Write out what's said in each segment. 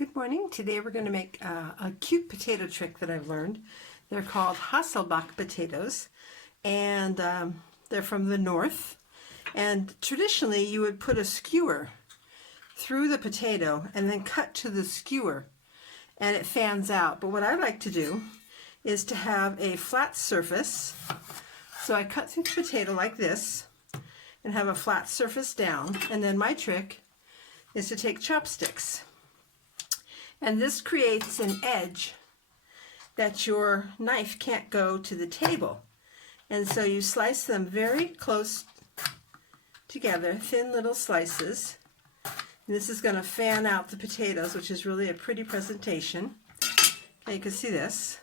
Good morning. Today we're going to make a cute potato trick that I've learned. They're called Hasselback potatoes, and they're from the north. And traditionally you would put a skewer through the potato and then cut to the skewer and it fans out. But what I like to do is to have a flat surface. So I cut through the potato like this and have a flat surface down, and then my trick is to take chopsticks. And this creates an edge that your knife can't go to the table. And so you slice them very close together, thin little slices. And this is going to fan out the potatoes, which is really a pretty presentation. Okay, you can see this.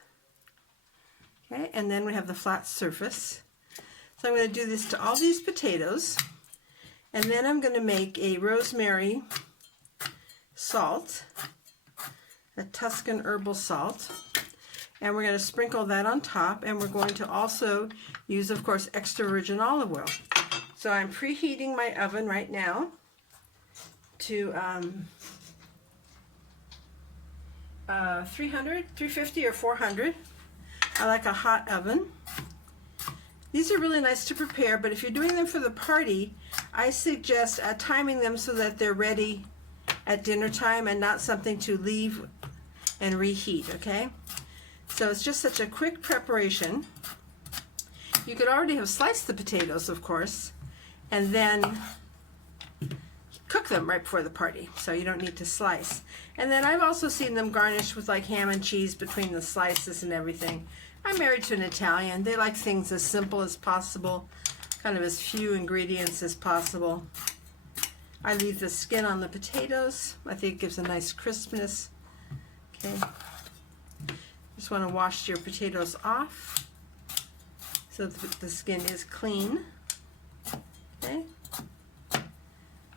Okay, and then we have the flat surface. So I'm going to do this to all these potatoes. And then I'm going to make a rosemary salt, a Tuscan herbal salt, and we're going to sprinkle that on top, and we're going to also use, of course, extra virgin olive oil. So I'm preheating my oven right now to 350 or 400. I like a hot oven. These are really nice to prepare, but if you're doing them for the party, I suggest timing them so that they're ready at dinner time and not something to leave and reheat, okay? So it's just such a quick preparation. You could already have sliced the potatoes, of course, and then cook them right before the party, so you don't need to slice. And then I've also seen them garnished with like ham and cheese between the slices and everything. I'm married to an Italian. They like things as simple as possible, kind of as few ingredients as possible. I leave the skin on the potatoes. I think it gives a nice crispness. Okay. Just want to wash your potatoes off so that the skin is clean. Okay. So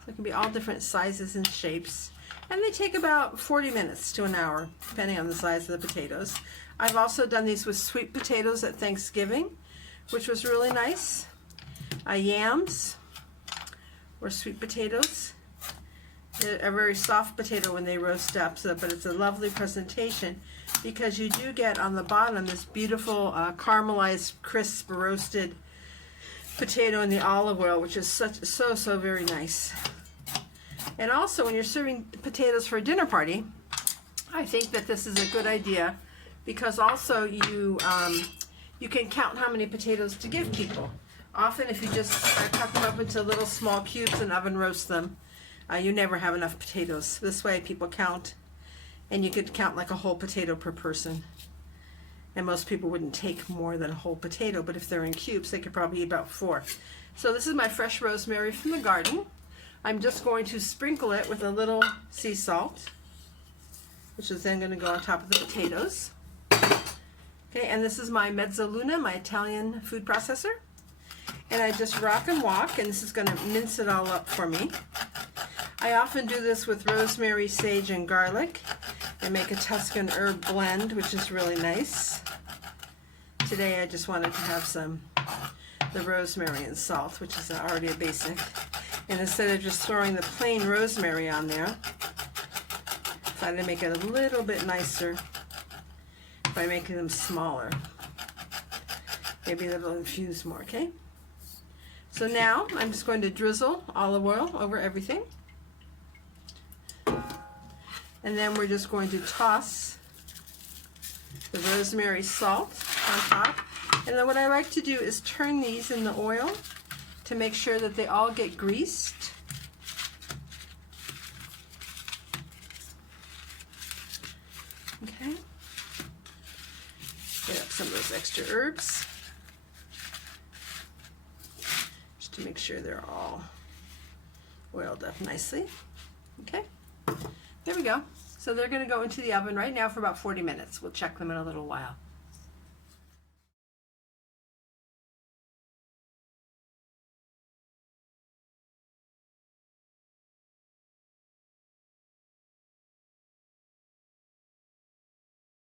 it can be all different sizes and shapes. And they take about 40 minutes to an hour, depending on the size of the potatoes. I've also done these with sweet potatoes at Thanksgiving, which was really nice. Yams or sweet potatoes. They're a very soft potato when they roast up, but it's a lovely presentation because you do get on the bottom this beautiful caramelized, crisp, roasted potato in the olive oil, which is so very nice. And also, when you're serving potatoes for a dinner party, I think that this is a good idea because also you can count how many potatoes to give people. Often, if you just cut them up into little small cubes and oven roast them, you never have enough potatoes. This way people count, and you could count like a whole potato per person. And most people wouldn't take more than a whole potato, but if they're in cubes, they could probably eat about 4. So this is my fresh rosemary from the garden. I'm just going to sprinkle it with a little sea salt, which is then going to go on top of the potatoes. Okay, and this is my mezzaluna, my Italian food processor. And I just rock and walk, and this is going to mince it all up for me. I often do this with rosemary, sage, and garlic and make a Tuscan herb blend, which is really nice. Today I just wanted to have the rosemary and salt, which is already a basic. And instead of just throwing the plain rosemary on there, I thought I'd make it a little bit nicer by making them smaller. Maybe that'll infuse more, okay? So now I'm just going to drizzle olive oil over everything. And then we're just going to toss the rosemary salt on top. And then what I like to do is turn these in the oil to make sure that they all get greased. Okay. Get up some of those extra herbs, just to make sure they're all oiled up nicely. Okay. There we go. So they're going to go into the oven right now for about 40 minutes. We'll check them in a little while.